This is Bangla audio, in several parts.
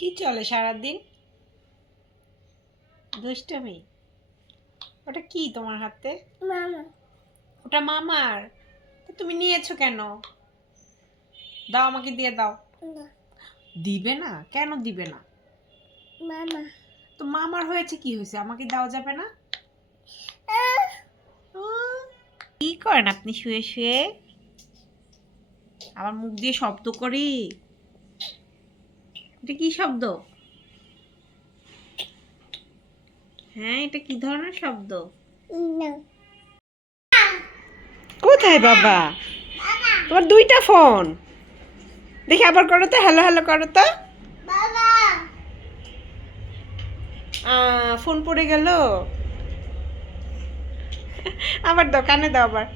কি চলে সারাদিন? দুষ্টামি। ওটা কি তোমার হাতে? মামা। ওটা মামার। তো তুমি নিয়েছো কেন? দাও, আমাকে দিয়ে দাও। না। দিবে না? কেন দিবে না? মামা। তো মামার হয়েছে, কি হয়েছে? আমাকে দেওয়া যাবে না? কি করেন আপনি শুয়ে শুয়ে? আমার মুখ দিয়ে শব্দ করি? এটা কি শব্দ? হ্যাঁ, এটা কি ধরনের শব্দ? না। কোথায় বাবা? তোমার দুইটা ফোন। দেখি আবার করো তো, হ্যালো হ্যালো করো তো। বাবা। ফোন পড়ে গেল। আবার দাও, কানে দাও আবার।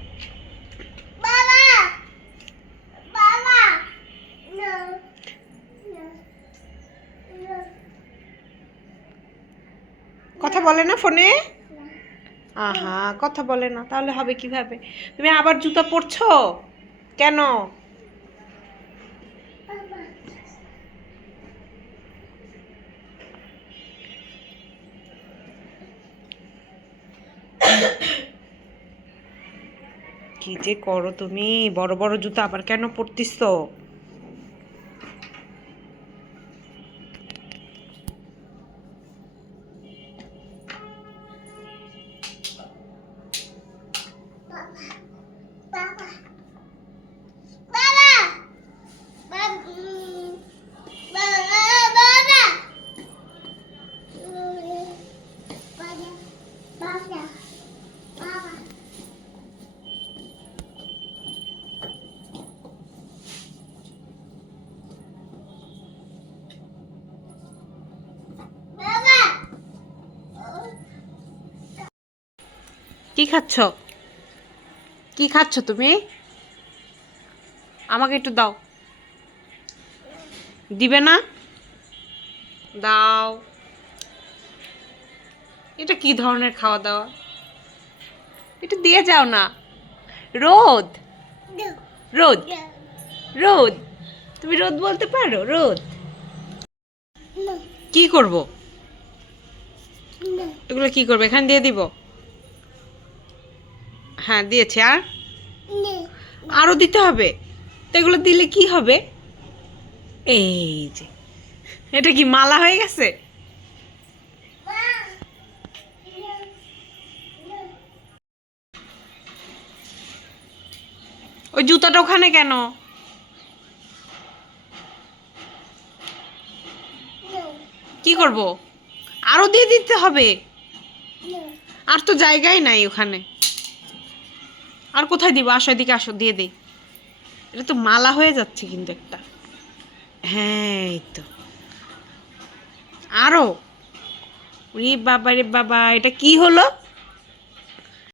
বাবা। বাবা। না। কথা বলে না ফোনে? আহা, কথা বলে না, তাহলে হবে কিভাবে? তুমি আবার জুতা পরছো কেন? কি যে করো তুমি, বড় বড় জুতা আবার কেন পরতিছো? বাবা। বাবা। কি খাচ্ছ? কি খাচ্ছ তুমি? আমাকে একটু দাও। দিবে না? দাও। এটা কি ধরনের খাওয়া দাওয়া? এটা দিয়ে যাও না। রোদ, রোদ, রোদ। তুমি রোদ বলতে পারো? রোদ। কি করব? এগুলো কি করবে? এখানে দিয়ে দিব? হ্যাঁ, দিয়েছে। আর আরো দিতে হবে? তো এগুলো দিলে কি হবে? এই যে, এটা কি মালা হয়ে গেছে? ওই জুতাটা ওখানে কেন? কি করব? আরো দিয়ে দিতে হবে? আর তো জায়গাই নাই ওখানে। আর কোথায় দিব? আসো, এদিকে আসো, দিয়ে দিই। এটা তো মালা হয়ে যাচ্ছে কিন্তু একটা। হ্যাঁ, এই তো। আরো। রে বাবা, রে বাবা, এটা কি হলো?